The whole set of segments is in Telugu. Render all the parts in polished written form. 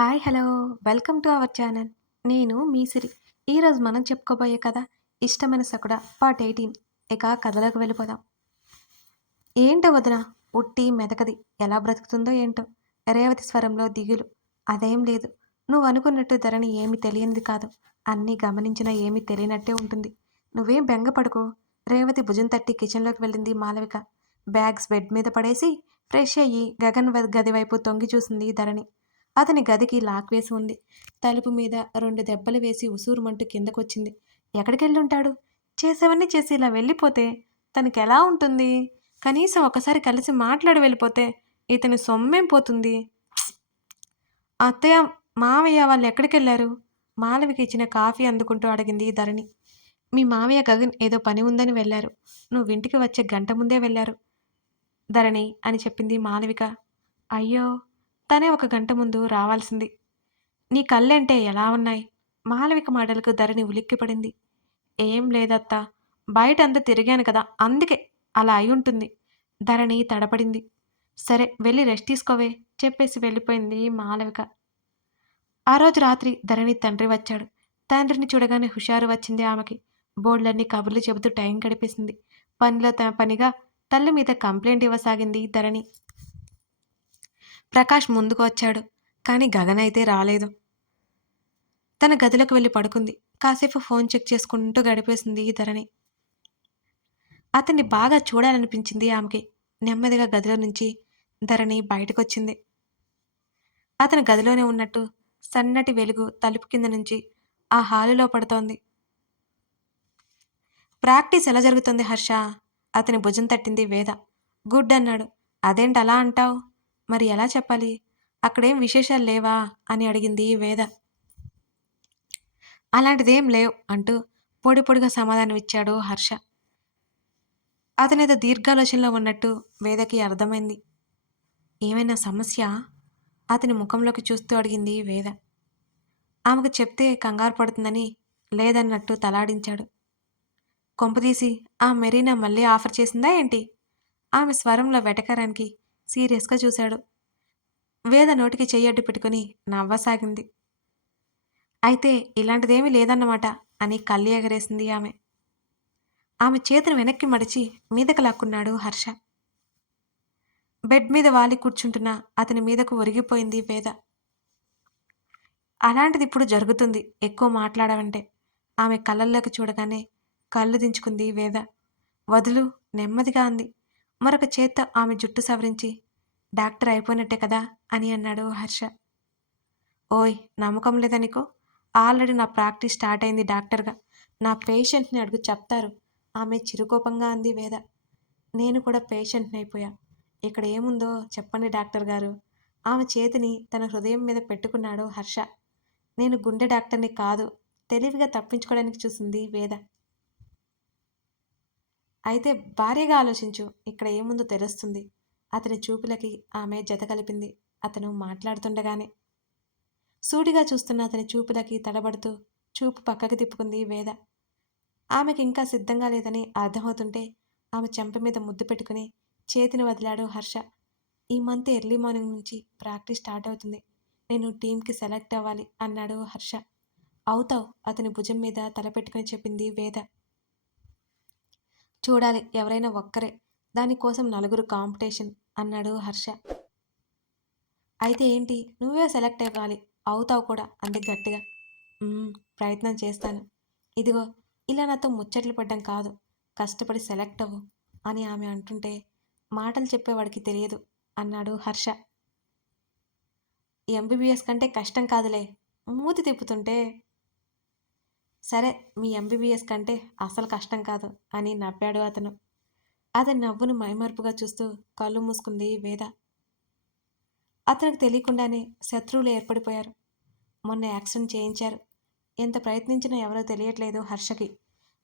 Hi hello welcome to our channel. నేను మీ సిరి. ఈరోజు మనం చెప్పుకోబోయే కథ ఇష్టమైన సకుడ పార్ట్ 18. ఇక కథలోకి వెళ్ళిపోదాం. ఏంటో వదిన ఉట్టి మెతకది ఎలా బ్రతుకుతుందో ఏంటో. రేవతి స్వరంలో దిగులు. అదేం లేదు, నువ్వు అనుకున్నట్టు ధరణి ఏమీ తెలియనిది కాదు. అన్నీ గమనించినా ఏమీ తెలియనట్టే ఉంటుంది. నువ్వేం బెంగపడుకో. రేవతి భుజం తట్టి కిచెన్లోకి వెళ్ళింది మాలవిక. బ్యాగ్స్ బెడ్ మీద పడేసి ఫ్రెష్ అయ్యి గది వైపు తొంగి చూసింది ధరణి. అతని గదికి లాక్ వేసి ఉంది. తలుపు మీద 2 దెబ్బలు వేసి ఉసూరుమంటూ కిందకొచ్చింది. ఎక్కడికెళ్ళుంటాడు? చేసేవన్నీ చేసి ఇలా వెళ్ళిపోతే తనకెలా ఉంటుంది? కనీసం ఒకసారి కలిసి మాట్లాడి వెళ్ళిపోతే ఇతని సొమ్మేం పోతుంది? అత్తయ్య, మావయ్య వాళ్ళు ఎక్కడికెళ్లారు? మాలవికి ఇచ్చిన కాఫీ అందుకుంటూ అడిగింది ధరణి. మీ మావయ్య గగన్ ఏదో పని ఉందని వెళ్లారు. నువ్వింటికి వచ్చే గంట ముందే వెళ్లారు ధరణి అని చెప్పింది మాలవిక. అయ్యో, తనే ఒక గంట ముందు రావాల్సింది. నీ కళ్ళంటే ఎలా ఉన్నాయి? మాలవిక మాటలకు ధరణి ఉలిక్కిపడింది. ఏం లేదత్తా, బయటంతా తిరిగాను కదా, అందుకే అలా అయి ఉంటుంది. ధరణి తడపడింది. సరే వెళ్ళి రెస్ట్ తీసుకోవే చెప్పేసి వెళ్ళిపోయింది మాలవిక. ఆ రోజు రాత్రి ధరణి తండ్రి వచ్చాడు. తండ్రిని చూడగానే హుషారు వచ్చింది ఆమెకి. బోర్డులన్నీ కబుర్లు చెబుతూ టైం గడిపేసింది. పనిలో తన పనిగా తల్లి మీద కంప్లైంట్ ఇవ్వసాగింది ధరణి. ప్రకాష్ ముందుకు వచ్చాడు. కానీ గగన్ అయితే రాలేదు. తన గదిలోకి వెళ్ళి పడుకుంది. కాసేపు ఫోన్ చెక్ చేసుకుంటూ గడిపేసింది ధరణి. అతన్ని బాగా చూడాలనిపించింది ఆమెకి. నెమ్మదిగా గదిలో నుంచి ధరణి బయటకొచ్చింది. అతను గదిలోనే ఉన్నట్టు సన్నటి వెలుగు తలుపు కింద నుంచి ఆ హాలులో పడుతోంది. ప్రాక్టీస్ ఎలా జరుగుతుంది హర్ష? అతని భుజం తట్టింది వేద. గుడ్ అన్నాడు. అదేంటి అలా అంటావు? మరి ఎలా చెప్పాలి? అక్కడేం విశేషాలు లేవా అని అడిగింది వేద. అలాంటిదేం లేవు అంటూ పొడి పొడిగా సమాధానమిచ్చాడు హర్ష. అతనేదో దీర్ఘాలోచనలో ఉన్నట్టు వేదకి అర్థమైంది. ఏమైనా సమస్య? అతని ముఖంలోకి చూస్తూ అడిగింది వేద. ఆమెకు చెప్తే కంగారు పడుతుందని లేదన్నట్టు తలాడించాడు. కొంపదీసి ఆ మెరీనా మళ్ళీ ఆఫర్ చేసిందా ఏంటి? ఆమె స్వరంలో వెటకారానికి సీరియస్గా చూశాడు. వేద నోటికి చెయ్యడ్డు పెట్టుకుని నవ్వసాగింది. అయితే ఇలాంటిదేమీ లేదన్నమాట అని కళ్ళు ఎగరేసింది ఆమె. ఆమె చేతిని వెనక్కి మడిచి మీదకు లాక్కున్నాడు హర్ష. బెడ్ మీద వాలి కూర్చుంటున్న అతని మీదకు ఒరిగిపోయింది వేద. అలాంటిది ఇప్పుడు జరుగుతుంది, ఎక్కువ మాట్లాడవంటే. ఆమె కళ్ళల్లోకి చూడగానే కళ్ళు దించుకుంది వేద. వదులు, నెమ్మదిగా అంది. మరొక చేత్తో ఆమె జుట్టు సవరించి డాక్టర్ అయిపోయినట్టే కదా అని అన్నాడు హర్ష. ఓయ్, నమ్మకం లేదా నీకు? ఆల్రెడీ నా ప్రాక్టీస్ స్టార్ట్ అయింది డాక్టర్గా. నా పేషెంట్ని అడుగు చెప్తారు ఆమె చిరుకోపంగా అంది వేద. నేను కూడా పేషెంట్ని అయిపోయా. ఇక్కడ ఏముందో చెప్పండి డాక్టర్ గారు. ఆమె చేతిని తన హృదయం మీద పెట్టుకున్నాడు హర్ష. నేను గుండె డాక్టర్ని కాదు. తెలివిగా తప్పించుకోవడానికి చూసింది వేద. అయితే భార్యగా ఆలోచించు, ఇక్కడ ఏముందో తెలుస్తుంది. అతని చూపులకి ఆమె జత కలిపింది. అతను మాట్లాడుతుండగానే సూటిగా చూస్తున్న అతని చూపులకి తడబడుతూ చూపు పక్కకి తిప్పుకుంది వేద. ఆమెకి ఇంకా సిద్ధంగా లేదని అర్థమవుతుంటే ఆమె చెంప మీద ముద్దు పెట్టుకుని చేతిని వదిలాడు హర్ష. ఈ మంత్ ఎర్లీ మార్నింగ్ నుంచి ప్రాక్టీస్ స్టార్ట్ అవుతుంది. నేను టీంకి సెలెక్ట్ అవ్వాలి అన్నాడు హర్ష. అవుతావు, అతని భుజం మీద తల పెట్టుకుని చెప్పింది వేద. చూడాలి, ఎవరైనా ఒక్కరే. దానికోసం నలుగురు కాంపిటీషన్ అన్నాడు హర్ష. అయితే ఏంటి, నువ్వే సెలెక్ట్ అవ్వాలి. అవుతావు కూడా అంది గట్టిగా. ప్రయత్నం చేస్తాను. ఇదిగో, ఇలా నాతో ముచ్చట్లు పడ్డం కాదు, కష్టపడి సెలెక్ట్ అవ్వు అని ఆమె అంటుంటే మాటలు చెప్పేవాడికి తెలియదు అన్నాడు హర్ష. ఎంబీబీఎస్ కంటే కష్టం కాదులే, మూతి తిప్పుతుంటే. సరే, మీ ఎంబీబీఎస్ కంటే అసలు కష్టం కాదు అని నవ్వాడు అతను. అతని నవ్వును మైమర్పుగా చూస్తూ కళ్ళు మూసుకుంది వేద. అతనికి తెలియకుండానే శత్రువులు ఏర్పడిపోయారు. మొన్న యాక్సిడెంట్ చేయించారు. ఎంత ప్రయత్నించినా ఎవరో తెలియట్లేదు హర్షకి.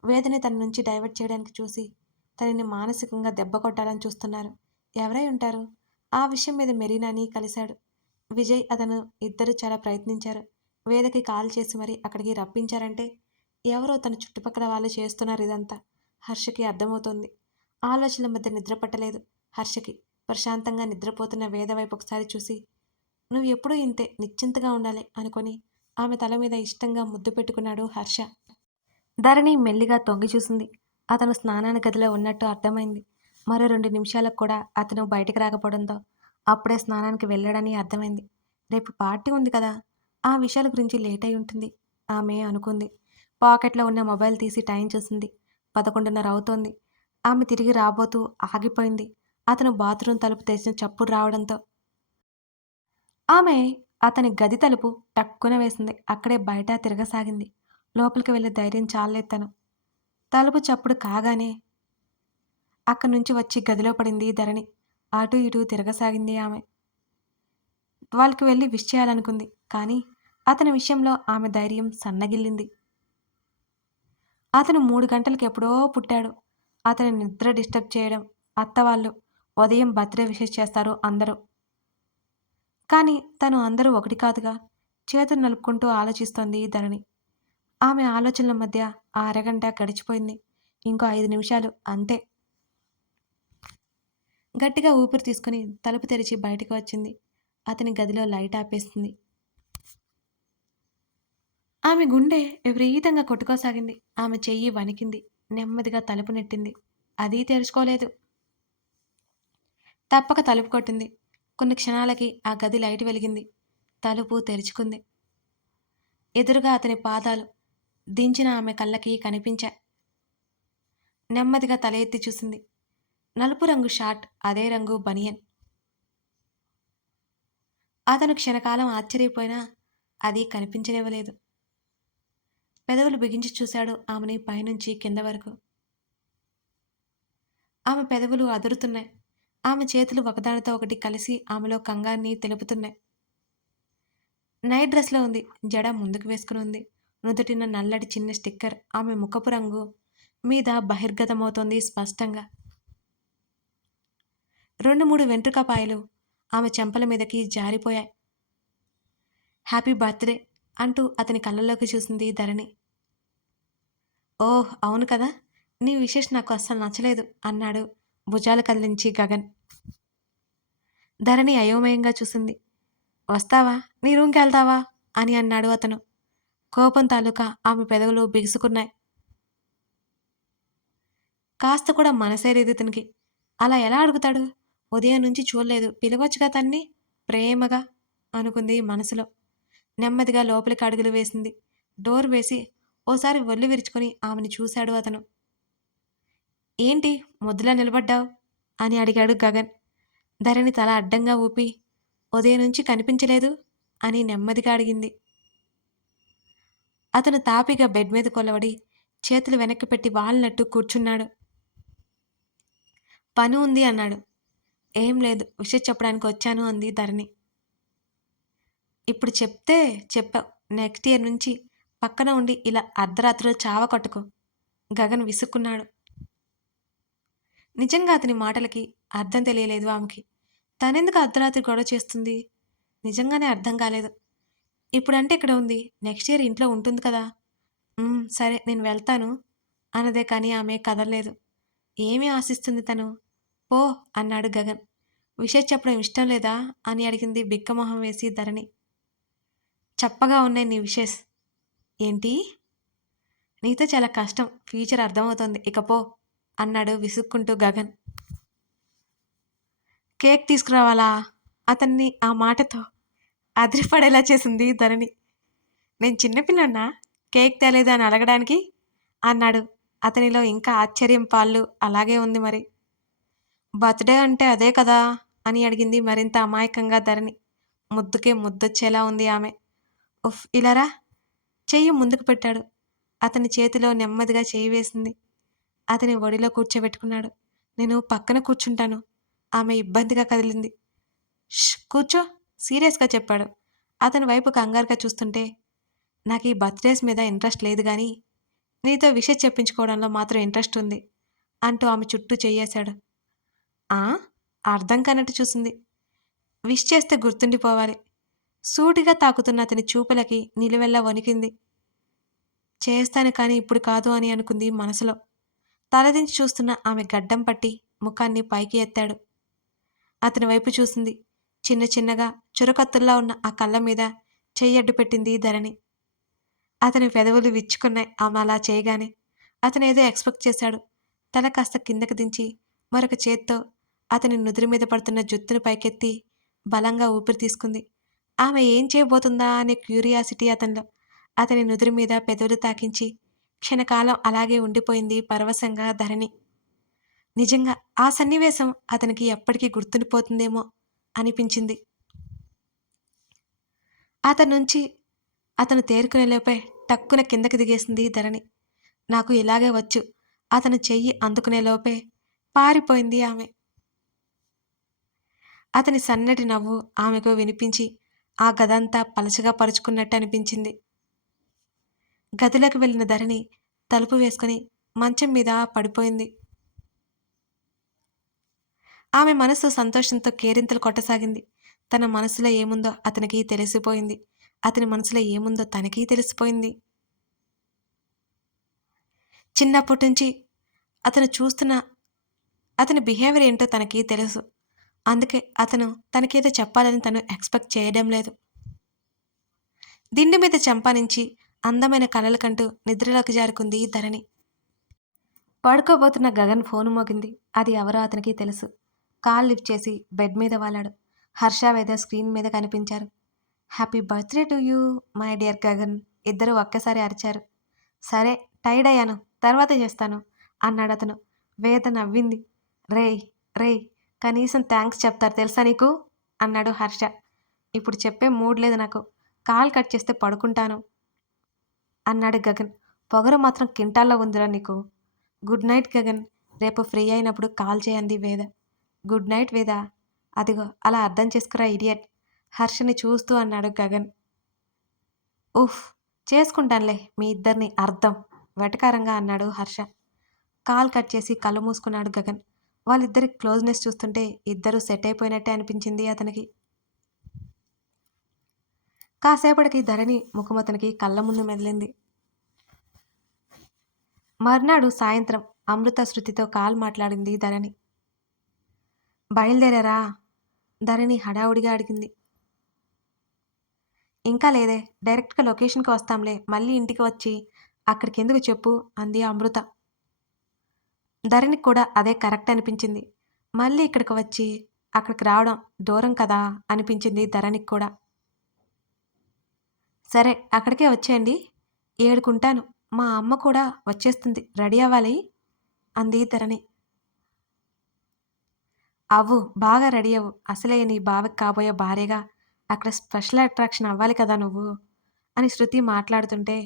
వేదని తన నుంచి డైవర్ట్ చేయడానికి చూసి తనని మానసికంగా దెబ్బ కొట్టాలని చూస్తున్నారు. ఎవరై ఉంటారు? ఆ విషయం మీద మెరీనాని కలిశాడు విజయ్. అతను ఇద్దరు చాలా ప్రయత్నించారు. వేదకి కాల్ చేసి మరీ అక్కడికి రప్పించారంటే ఎవరో తన చుట్టుపక్కల వాళ్ళు చేస్తున్నారు ఇదంతా. హర్షకి అర్థమవుతోంది. ఆలోచనల మధ్య నిద్ర పట్టలేదు హర్షకి. ప్రశాంతంగా నిద్రపోతున్న వేద వైపు ఒకసారి చూసి నువ్వు ఎప్పుడూ ఇంతే నిశ్చింతగా ఉండాలి అనుకొని ఆమె తల మీద ఇష్టంగా ముద్దు పెట్టుకున్నాడు హర్ష. ధరణి మెల్లిగా తొంగి చూసింది. అతను స్నానాల గదిలో ఉన్నట్టు అర్థమైంది. మరో 2 నిమిషాలకు కూడా అతను బయటికి రాకపోవడంతో అప్పుడే స్నానానికి వెళ్ళాడని అర్థమైంది. రేపు పార్టీ ఉంది కదా! ఆ విషయాల గురించి లేట్ అయి ఉంటుంది ఆమె అనుకుంది. పాకెట్‌లో ఉన్న మొబైల్ తీసి టైం చూసింది. 11:30 అవుతోంది. ఆమె తిరిగి రాబోతూ ఆగిపోయింది. అతను బాత్రూమ్ తలుపు తెరిచిన చప్పుడు రావడంతో. ఆమె అతని గది తలుపు టక్కున వేసింది. అక్కడే బయట తిరగసాగింది. లోపలికి వెళ్ళే ధైర్యం చాలలేదు తను. తలుపు చప్పుడు కాగానే అక్కడి నుంచి వచ్చి గదిలో పడింది ధరణి. అటూ ఇటూ తిరగసాగింది ఆమె. వాళ్ళకి వెళ్ళి విష్ చేయాలనుకుంది. కానీ అతని విషయంలో ఆమె ధైర్యం సన్నగిల్లింది. అతను 3 గంటలకి ఎప్పుడో పుట్టాడు. అతని నిద్ర డిస్టర్బ్ చేయడం. అత్తవాళ్ళు ఉదయం బర్త్‌డే విషెస్ చేస్తారు అందరూ. కానీ తను అందరూ ఒకటి కాదుగా. చేతులు నలుపుకుంటూ ఆలోచిస్తోంది ధరణి. ఆమె ఆలోచనల మధ్య ఆ అరగంట గడిచిపోయింది. ఇంకో 5 నిమిషాలు అంతే. గట్టిగా ఊపిరి తీసుకుని తలుపు తెరిచి బయటకు వచ్చింది. అతని గదిలో లైట్ ఆపేసింది. ఆమె గుండె విపరీతంగా కొట్టుకోసాగింది. ఆమె చెయ్యి వణికింది. నెమ్మదిగా తలుపు నెట్టింది. అదీ తెరుచుకోలేదు. తప్పక తలుపు కొట్టింది. కొన్ని క్షణాలకి ఆ గది లైట్ వెలిగింది. తలుపు తెరుచుకుంది. ఎదురుగా అతని పాదాలు దించిన ఆమె కళ్ళకి కనిపించాయి. నెమ్మదిగా తల ఎత్తి చూసింది. నలుపు రంగు షార్ట్, అదే రంగు బనియన్. అతను క్షణకాలం ఆశ్చర్యపోయినా అది కనిపించనివ్వలేదు. పెదవులు బిగించి చూశాడు ఆమెని పైనుంచి కింద వరకు. ఆమె పెదవులు అదురుతున్నాయి. ఆమె చేతులు ఒకదానితో ఒకటి కలిసి ఆమెలో కంగాన్ని తెలుపుతున్నాయి. నైట్ డ్రెస్‌లో ఉంది. జడ ముందుకు వేసుకుని ఉంది. నుదుటిన నల్లటి చిన్న స్టిక్కర్ ఆమె ముఖపు రంగు మీద బహిర్గతమవుతోంది స్పష్టంగా. 2, 3 వెంట్రుకపాయలు ఆమె చెంపల మీదకి జారిపోయాయి. హ్యాపీ బర్త్‌డే అంటూ అతని కళ్ళల్లోకి చూసింది ధరణి. ఓహ్! అవును కదా! నీ విషెస్ నాకు అస్సలు నచ్చలేదు అన్నాడు భుజాలు కదిలించి గగన్. ధరణి అయోమయంగా చూసింది. వస్తావా? నీ రూమ్‌కెళ్తావా? అని అన్నాడు అతను. కోపం తాలూకా ఆమె పెదవులు బిగుసుకున్నాయి. కాస్త కూడా మనసేలేదు ఇతనికి. అలా ఎలా అడుగుతాడు? ఉదయం నుంచి చూడలేదు. పిలవచ్చుగా తన్ని ప్రేమగా అనుకుంది మనసులో. నెమ్మదిగా లోపలికి అడుగులు వేసింది. డోర్ వేసి ఓసారి ఒళ్ళు విరుచుకొని ఆమెని చూశాడు అతను. ఏంటి ముద్దులా నిలబడ్డావు? అని అడిగాడు గగన్. ధరణి తల అడ్డంగా ఊపి ఉదయం నుంచి కనిపించలేదు అని నెమ్మదిగా అడిగింది. అతను తాపిగా బెడ్ మీద కొలవడి చేతులు వెనక్కి పెట్టి వాలినట్టు కూర్చున్నాడు. పని ఉంది అన్నాడు. ఏం లేదు విషయం చెప్పడానికి వచ్చాను అంది ధరణి. ఇప్పుడు చెప్తే చెప్పావు. నెక్స్ట్ ఇయర్ నుంచి పక్కన ఉండి ఇలా అర్ధరాత్రిలో చావ కొట్టుకో. గగన్ విసుక్కున్నాడు. నిజంగా అతని మాటలకి అర్థం తెలియలేదు ఆమెకి. తనెందుకు అర్ధరాత్రి గొడవ చేస్తుంది? నిజంగానే అర్థం కాలేదు. ఇప్పుడంటే ఇక్కడ ఉంది. నెక్స్ట్ ఇయర్ ఇంట్లో ఉంటుంది కదా! సరే నేను వెళ్తాను అన్నదే కానీ ఆమె కదలలేదు. ఏమి ఆశిస్తుంది తను? పో అన్నాడు గగన్. విషయం చెప్పడం ఇష్టం లేదా అని అడిగింది బిక్కమొహం వేసి ధరణి. చప్పగా ఉన్నాయి నీ విషెస్. ఏంటి? నీతో చాలా కష్టం. ఫ్యూచర్ అర్థమవుతోంది. ఇక పో అన్నాడు విసుక్కుంటూ గగన్. కేక్ తీసుకురావాలా? అతన్ని ఆ మాటతో అదిరిపడేలా చేసింది ధరణి. నేను చిన్నపిల్లన్నా కేక్ తేలేదు అని అడగడానికి అన్నాడు. అతనిలో ఇంకా ఆశ్చర్యం పాళ్ళు అలాగే ఉంది మరి. బర్త్‌డే అంటే అదే కదా అని అడిగింది మరింత అమాయకంగా ధరణి. ముద్దుకే ముద్దొచ్చేలా ఉంది ఆమె. ఉఫ్ ఇలారా చెయ్యి ముందుకు పెట్టాడు. అతని చేతిలో నెమ్మదిగా చెయ్యి వేసింది. అతని ఒడిలో కూర్చోబెట్టుకున్నాడు. నేను పక్కన కూర్చుంటాను. ఆమె ఇబ్బందిగా కదిలింది. కూర్చో సీరియస్‌గా చెప్పాడు. అతని వైపు కంగారుగా చూస్తుంటే నాకు ఈ బర్త్‌డేస్ మీద ఇంట్రెస్ట్ లేదు గానీ నీతో విషెస్ చెప్పించుకోవడంలో మాత్రం ఇంట్రెస్ట్ ఉంది అంటూ ఆమె చుట్టూ చెయ్యేశాడు. ఆ? అర్థం కానట్టు చూసింది. విష్ చేస్తే గుర్తుండిపోవాలి. సూటిగా తాకుతున్న అతని చూపులకి నిలువెల్లా వణికింది. చేస్తాను కానీ ఇప్పుడు కాదు అని అనుకుంది మనసులో. తలదించి చూస్తున్న ఆమె గడ్డం పట్టి ముఖాన్ని పైకి ఎత్తాడు. అతని వైపు చూసింది. చిన్న చిన్నగా చురకత్తుల్లా ఉన్న ఆ కళ్ళ మీద చెయ్యడ్డు పెట్టింది ధరణి. అతని పెదవులు విచ్చుకున్నాయి ఆమె అలా చేయగానే. అతనేదో ఎక్స్‌పెక్ట్ చేశాడు. తల కాస్త కిందకి దించి, మరొక చేత్తో అతని నుదిరి మీద పడుతున్న జుత్తుని పైకెత్తి, బలంగా ఊపిరి తీసుకుంది. ఆమె ఏం చేయబోతుందా అనే క్యూరియాసిటీ అతనిలో. అతని నుదిరి మీద పెదవులు తాకించి, క్షణకాలం అలాగే ఉండిపోయింది పరవశంగా ధరణి. నిజంగా ఆ సన్నివేశం అతనికి ఎప్పటికీ గుర్తుండిపోతుందేమో అనిపించింది. అతన్నుంచి అతను తేరుకునేలోపే టక్కున కిందకి దిగేసింది ధరణి. నాకు ఇలాగే వచ్చు. అతను చెయ్యి అందుకునేలోపే పారిపోయింది ఆమె. అతని సన్నటి నవ్వు ఆమెకు వినిపించి ఆ గదంతా పలచగా పరుచుకున్నట్టు అనిపించింది. గదిలోకి వెళ్ళిన ధరణి తలుపు వేసుకుని మంచం మీద పడిపోయింది. ఆమె మనసు సంతోషంతో కేరింతలు కొట్టసాగింది. తన మనసులో ఏముందో అతనికి తెలిసిపోయింది. అతని మనసులో ఏముందో తనకీ తెలిసిపోయింది. చిన్నప్పటినుంచి అతను చూస్తున్న అతని బిహేవియర్ ఏంటో తనకి తెలుసు. అందుకే అతను తనకేదో చెప్పాలని తను ఎక్స్‌పెక్ట్ చేయడం లేదు. దిండు మీద చెంపానించి అందమైన కలలు కంటూ నిద్రలోకి జారుకుంది ధరణి. పడుకోబోతున్న గగన్ ఫోను మోగింది. అది ఎవరో అతనికి తెలుసు. కాల్ లిఫ్ట్ చేసి బెడ్ మీద వాలాడు. హర్ష, వేద స్క్రీన్ మీద కనిపించారు. Happy birthday to you my dear Gagan ఇద్దరూ ఒక్కసారి అరిచారు. సరే టైర్డ్ అయ్యాను. తర్వాత చేస్తాను అన్నాడతను. వేద నవ్వింది. రేయ్ రేయ్ కనీసం థాంక్స్ చెప్తారు తెలుసా నీకు అన్నాడు హర్ష. ఇప్పుడు చెప్పే మూడ్ లేదు నాకు. కాల్ కట్ చేస్తే పడుకుంటాను అన్నాడు గగన్. పొగరు మాత్రం కింటాల్లో ఉందిరా నీకు. Good night Gagan. రేపు ఫ్రీ అయినప్పుడు కాల్ చేయండి వేద. గుడ్ నైట్ వేద. అదిగో అలా అర్థం చేసుకురా ఇడియట్ హర్షని చూస్తూ అన్నాడు గగన్. ఉఫ్ చేసుకుంటానులే మీ ఇద్దరిని అర్థం వెటకారంగా అన్నాడు హర్ష. కాల్ కట్ చేసి కళ్ళు మూసుకున్నాడు గగన్. వాళ్ళిద్దరి క్లోజ్నెస్ చూస్తుంటే ఇద్దరూ సెట్ అయిపోయినట్టే అనిపించింది అతనికి. కాసేపటికి ధరణి ముఖం అతనికి కళ్ళ ముందు మెదిలింది. మర్నాడు సాయంత్రం అమృత శృతితో కాల్ మాట్లాడింది ధరణి. బయలుదేరారా ధరణి హడావుడిగా అడిగింది. ఇంకా లేదే డైరెక్ట్‌గా లొకేషన్‌కి వస్తాంలే మళ్ళీ ఇంటికి వచ్చి అక్కడికెందుకు చెప్పు అంది అమృత. ధరణికి కూడా అదే కరెక్ట్ అనిపించింది. మళ్ళీ ఇక్కడికి వచ్చి అక్కడికి రావడం దూరం కదా అనిపించింది ధరణికి కూడా. సరే అక్కడికే వచ్చేయండి. 7కుంటాను. మా అమ్మ కూడా వచ్చేస్తుంది. రెడీ అవ్వాలి అంది ధరణి. అవ్వు బాగా రెడీ అవ్వు. అసలే నీ బావకి కాబోయే భార్యగా అక్కడ స్పెషల్ అట్రాక్షన్ అవ్వాలి కదా నువ్వు అని శృతి మాట్లాడుతుంటే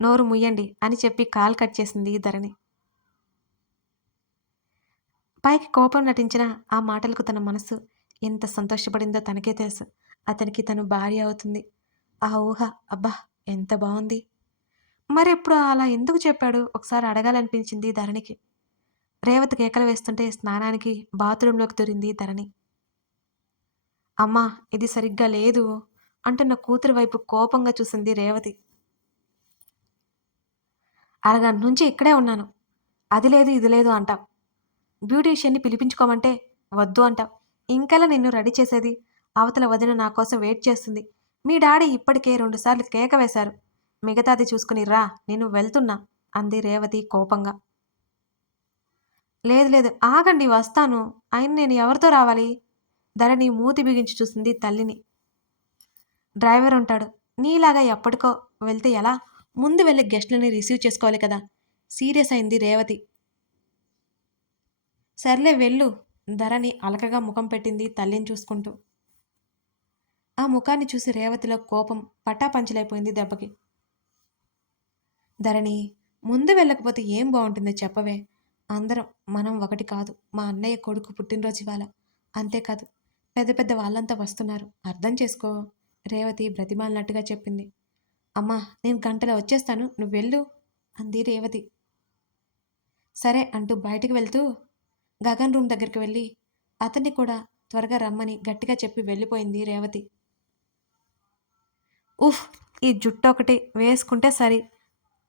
నోరు ముయ్యండి అని చెప్పి కాల్ కట్ చేసింది ధరణి. పైకి కోపం నటించిన ఆ మాటలకు తన మనసు ఎంత సంతోషపడిందో తనకే తెలుసు. అతనికి తను భార్య అవుతుంది. ఆ ఊహ అబ్బా ఎంత బావుంది. మరెప్పుడు అలా ఎందుకు చెప్పాడు ఒకసారి అడగాలనిపించింది ధరణికి. రేవతి కేకలు వేస్తుంటే స్నానానికి బాత్రూంలోకి దూరింది ధరణి. అమ్మా ఇది సరిగ్గా లేదు అంటున్న కూతురు వైపు కోపంగా చూసింది రేవతి. అరగంట నుంచి ఇక్కడే ఉన్నాను. అది లేదు ఇది లేదు అంటావ్. బ్యూటీషియన్ని పిలిపించుకోమంటే వద్దు అంటావ్. ఇంకెలా నిన్ను రెడీ చేసేది? అవతల వదిన నా కోసం వెయిట్ చేస్తుంది. మీ డాడీ ఇప్పటికే 2 సార్లు కేక వేశారు. మిగతాది చూసుకుని రా నేను వెళ్తున్నా అంది రేవతి కోపంగా. లేదు లేదు ఆగండి వస్తాను. అయిన నేను ఎవరితో రావాలి? ధరణి మూతి బిగించి చూసింది తల్లిని. డ్రైవర్ ఉంటాడు. నీలాగా ఎప్పటికో వెళ్తే ఎలా? ముందు వెళ్ళి గెస్ట్‌లని రిసీవ్ చేసుకోవాలి కదా! సీరియస్ అయింది రేవతి. సర్లే వెళ్ళు ధరణి అలకగా ముఖం పెట్టింది తల్లిని చూసుకుంటూ. ఆ ముఖాన్ని చూసి రేవతిలో కోపం పటాపంచలైపోయింది దెబ్బకి. ధరణి ముందు వెళ్ళకపోతే ఏం బావుంటుందో చెప్పవే? అందరం మనం ఒకటి కాదు. మా అన్నయ్య కొడుకు పుట్టినరోజు ఇవాళ. అంతేకాదు పెద్ద పెద్ద వాళ్ళంతా వస్తున్నారు. అర్థం చేసుకో రేవతి బ్రతిమాలినట్టుగా చెప్పింది. అమ్మా నేను గంటలో వచ్చేస్తాను నువ్వెళ్ళు అంది రేవతి. సరే అంటూ బయటికి వెళ్తూ గగన్ రూమ్ దగ్గరికి వెళ్ళి అతన్ని కూడా త్వరగా రమ్మని గట్టిగా చెప్పి వెళ్ళిపోయింది రేవతి. ఉఫ్ ఈ జుట్టు ఒకటి వేసుకుంటే సరి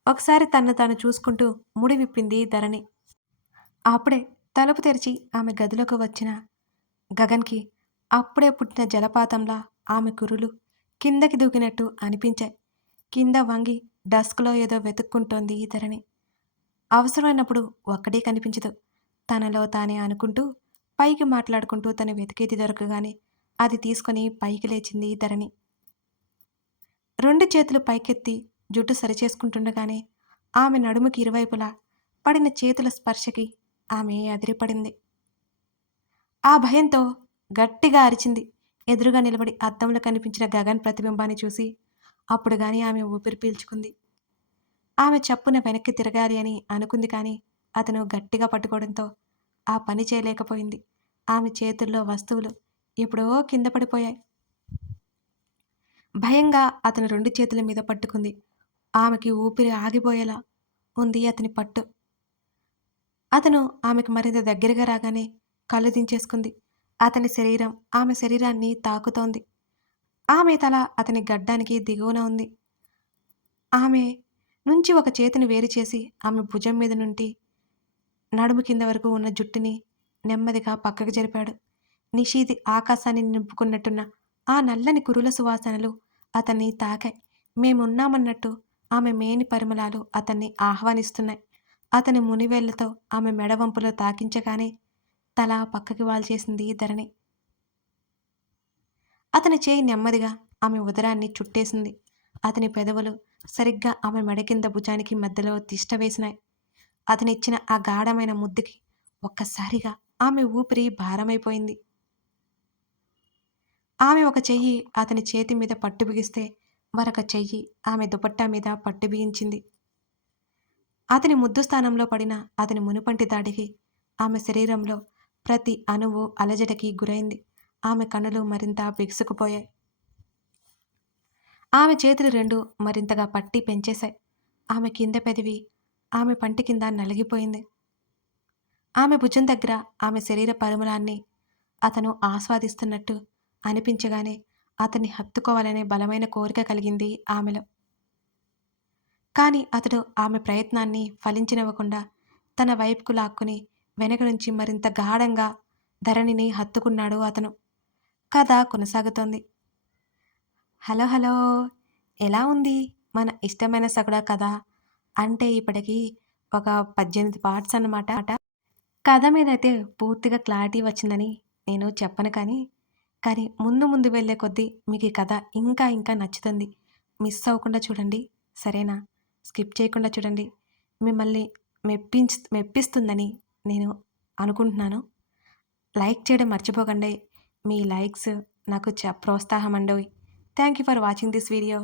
ఒకసారి తన్ను తాను చూసుకుంటూ ముడి విప్పింది ధరణి. అప్పుడే తలుపు తెరిచి ఆమె గదిలోకి వచ్చిన గగన్కి అప్పుడే పుట్టిన జలపాతంలా ఆమె కురులు కిందకి దూకినట్టు అనిపించాయి. కింద వంగి డస్క్‌లో ఏదో వెతుక్కుంటోంది ధరణి. అవసరమైనప్పుడు ఒక్కటీ కనిపించదు. తనలో తానే అనుకుంటూ, పైకి మాట్లాడుకుంటూ తను వెతికేది దొరకగానే అది తీసుకొని పైకి లేచింది ధరణి. 2 చేతులు పైకెత్తి జుట్టు సరిచేసుకుంటుండగానే ఆమె నడుముకి ఇరువైపులా పడిన చేతుల స్పర్శకి ఆమె అదిరిపడింది. ఆ భయంతో గట్టిగా అరిచింది. ఎదురుగా నిలబడి అద్దంలో కనిపించిన గగన్ ప్రతిబింబాన్ని చూసి అప్పుడు గాని ఆమె ఊపిరి పీల్చుకుంది. ఆమె చప్పున వెనక్కి తిరగాలి అని అనుకుంది కానీ అతను గట్టిగా పట్టుకోవడంతో ఆ పని చేయలేకపోయింది. ఆమె చేతుల్లో వస్తువులు ఎప్పుడో కింద పడిపోయాయి. భయంగా అతను 2 చేతుల మీద పట్టుకుంది. ఆమెకి ఊపిరి ఆగిపోయేలా ఉంది అతని పట్టు. అతను ఆమెకు మరింత దగ్గరగా రాగానే కళ్ళు దించేసుకుంది. అతని శరీరం ఆమె శరీరాన్ని తాకుతోంది. ఆమె తల అతని గడ్డానికి దిగువన ఉంది. ఆమె నుంచి ఒక చేతిని వేరు చేసి ఆమె భుజం మీద నుండి నడుము కింద వరకు ఉన్న జుట్టుని నెమ్మదిగా పక్కకు జరిపాడు. నిషీది ఆకాశాన్ని నింపుకున్నట్టున్న ఆ నల్లని కురుల సువాసనలు అతన్ని తాకాయి. మేమున్నామన్నట్టు ఆమె మేని పరిమళాలు అతన్ని ఆహ్వానిస్తున్నాయి. అతని మునివేళ్లతో ఆమె మెడవంపులో తాకించగానే తల పక్కకి వాల్చేసింది ధరణి. అతని చేయి నెమ్మదిగా ఆమె ఉదరాన్ని చుట్టేసింది. అతని పెదవులు సరిగ్గా ఆమె మెడ కింద భుజానికి మధ్యలో తిష్ట వేసినాయి. అతనిచ్చిన ఆ గాఢమైన ముద్దుకి ఒక్కసారిగా ఆమె ఊపిరి భారమైపోయింది. ఆమె ఒక చెయ్యి అతని చేతి మీద పట్టు బిగిస్తే మరొక చెయ్యి ఆమె దుపట్టా మీద పట్టు బిగించింది. అతని ముద్దు స్థానంలో పడిన అతని మునుపంటి దాడికి ఆమె శరీరంలో ప్రతి అణువు అలజడికి గురైంది. ఆమె కన్నులు మరింత బిగుసుకుపోయాయి. ఆమె చేతులు 2 మరింతగా పట్టి పెంచేశాయి. ఆమె కింద పెదవి ఆమె పంటి కింద నలిగిపోయింది. ఆమె భుజం దగ్గర ఆమె శరీర పరిమళాన్ని అతను ఆస్వాదిస్తున్నట్టు అనిపించగానే అతన్ని హత్తుకోవాలనే బలమైన కోరిక కలిగింది ఆమెలో. కానీ అతడు ఆమె ప్రయత్నాన్ని ఫలించనివ్వకుండా తన వైపుకు లాక్కుని వెనక నుంచి మరింత గాఢంగా ధరణిని హత్తుకున్నాడు అతను. కథ కొనసాగుతోంది. Hello hello! ఎలా ఉంది మన ఇష్టమైన సకుడ కథ? అంటే ఇప్పటికి ఒక 18 పార్ట్స్ అన్నమాట. కథ మీదైతే పూర్తిగా క్లారిటీ వచ్చిందని నేను చెప్పను కానీ ముందు ముందు వెళ్ళే కొద్దీ మీకు ఈ కథ ఇంకా ఇంకా నచ్చుతుంది. మిస్ అవ్వకుండా చూడండి. సరేనా? స్కిప్ చేయకుండా చూడండి. మిమ్మల్ని మెప్పిస్తుందని నేను అనుకుంటున్నాను. లైక్ చేయడం మర్చిపోకండి. మీ లైక్స్ నాకు ప్రోత్సాహం అండోయ్. Thank you for watching this video.